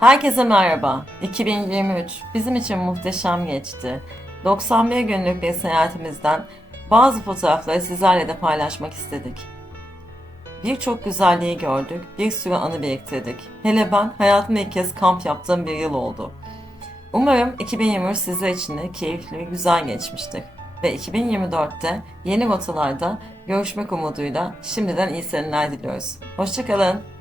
Herkese merhaba. 2023 bizim için muhteşem geçti. 91 günlük bir seyahatimizden bazı fotoğrafları sizlerle de paylaşmak istedik. Birçok güzelliği gördük, bir sürü anı biriktirdik. Hele ben hayatımda ilk kez kamp yaptığım bir yıl oldu. Umarım 2023 sizler için de keyifli ve güzel geçmiştir. Ve 2024'te yeni rotalarda görüşmek umuduyla şimdiden iyi seneler diliyoruz. Hoşçakalın.